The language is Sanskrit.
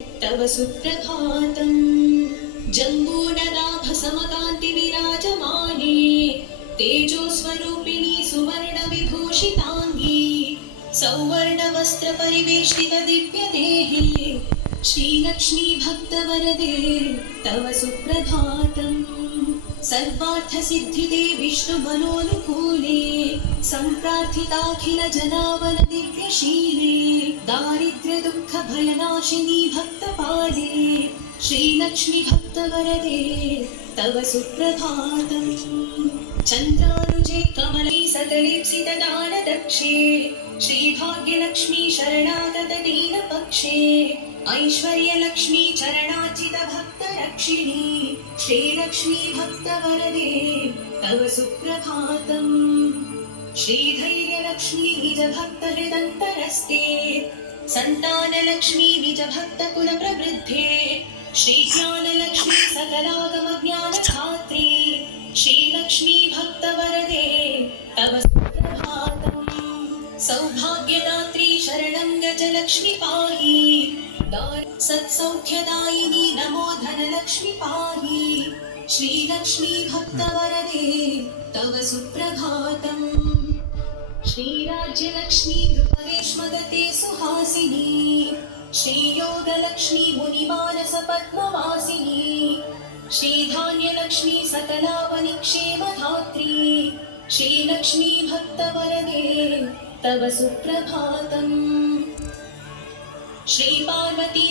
तव सुप्रभातम् जम्बूनदाभसमकान्ति विराजमाने तेजोस्वरूपिणी सुवर्णविभूषिताङ्गी सौवर्णवस्त्रपरिवेष्टित दिव्यदेहे श्रीलक्ष्मी भक्तवरदे तव सुप्रभातम् सर्वार्थसिद्धिदे विष्णुमनोनुकूले सम्प्रार्थिताखिल जनावल दिव्यशीले दारिद्र्यदुःखभयनाशिनी भक्तपाले श्रीलक्ष्मी भक्तवरदे तव सुप्रभातम् चन्द्रानुजे कमले सतलेप्सितदानदक्षे श्रीभाग्यलक्ष्मी शरणागत दीनपक्षे ऐश्वर्यलक्ष्मी चरणार्चित भक्तरक्षिणी श्रीलक्ष्मी भक्तवरदे तव सुप्रभातम् श्रीधैर्यलक्ष्मी निजभक्तहृदन्तरस्ते सन्तानलक्ष्मी निजभक्तकुलप्रवृद्धे श्रीज्ञानलक्ष्मी सकलागमज्ञानधात्री श्रीलक्ष्मी भक्तवरदे तव सुप्रभातम् सौभाग्यदात्री शरणं गज लक्ष्मी पाहि सत्सौख्यदायिनी नमो धनलक्ष्मी पाहि श्रीलक्ष्मी भक्तवरदे तव सुप्रभातम् श्रीराज्यलक्ष्मी नृपगेष्मगते सुहासिनी श्रीयोगलक्ष्मी मुनिमानसपद्मवासिनी श्रीधान्यलक्ष्मी सकलावनिक्षेमधात्री श्रीलक्ष्मी भक्तवरदे तव सुप्रभातम् श्रीपार्वती